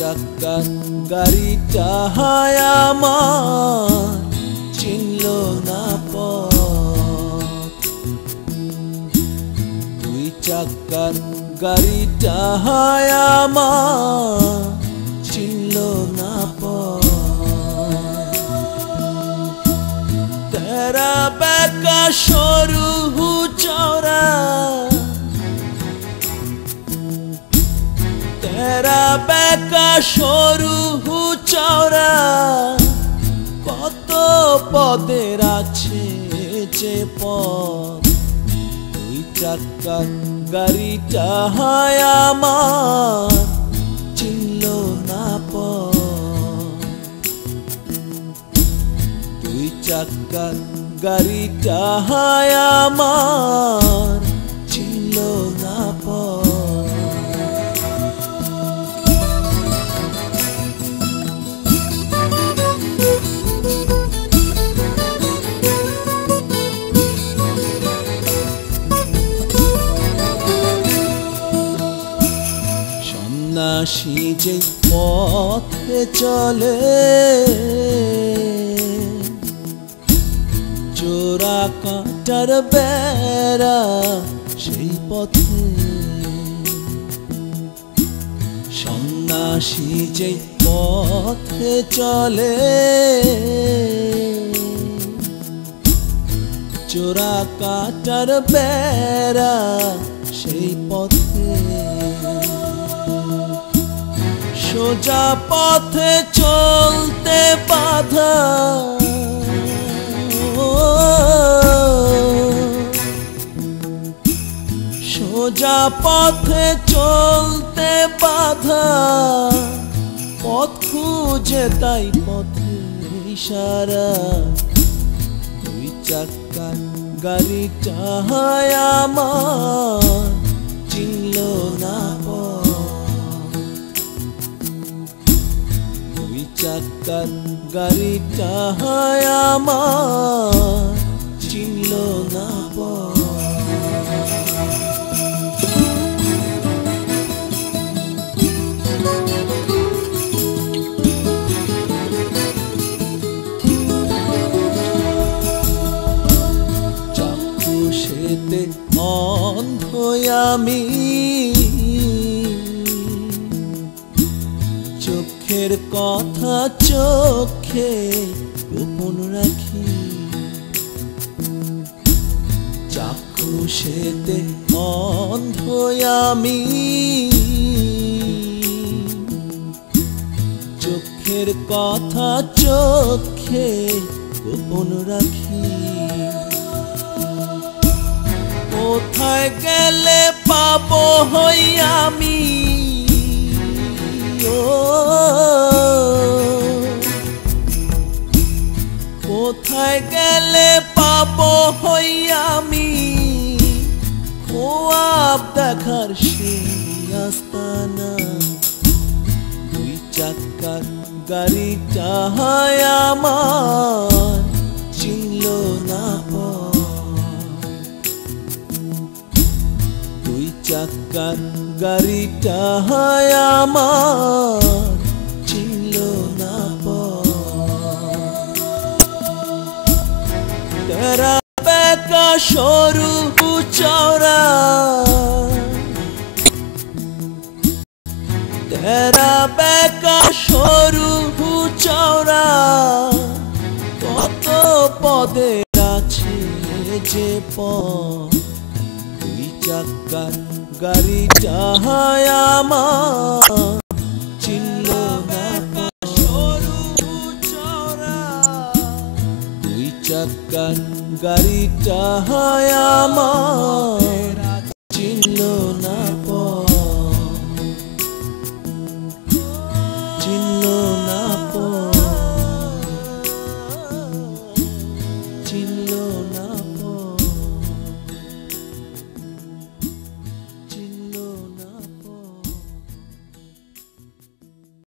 চাকার গাড়িটা হায় আমার চিনল না পথ। দুই চাকার গাড়িটা হায় আমার চিনল না পথ। তেরা বেকা সরু চওড়া, তেরা বেকা সরু চওড়া, কত পদের আছে যে পথ। দুই চাকার গাড়িটা হায় আমার চিনল না পথ। দুই চাকার গাড়িটা হায় আমার চিনল না পথ। সন্ন্যাসী যে পথে চলে, চোরা কাঁটার বেড়া সেই পথে। সন্ন্যাসী যে পথে চলে, চোরা কাঁটার বেড়া সেই পথে। সোজা পথে চলতে বাধা, সোজা পথে চলতে বাধা, পথ খুঁজে তাই পথে ইশারা। দুই চাকার গাড়িটা হায় আমার চিনল না পথ। দুই চাকার গাড়িটা হায় আমার চিনল না পথ। চাক্ষুষেতে অন্ধ আমি, চোখের কথা চোখে গোপন রাখি। চাক্ষুষেতে অন্ধ আমি, চোখের কথা চোখে গোপন রাখি। কোথায় গেলে পাবো হই আমি, কোথায় গেলে পাবো হই আমি, খোয়াব দেখার সেই আস্তানা। দুই চাকার গাড়িটা হায় আমার চিনল না পথ। দুই চাকার গাড়িটা হায় আমার চিনল না পথ। তেরা বেকা সরু চওড়া, তেরা বেকা সরু চওড়া, কত পদের আছে যে পথ। দুই চাকার গাড়িটা হায় আমার চিনল না পথ। সরু চওড়া, দুই চাকার গাড়িটা হায় আমার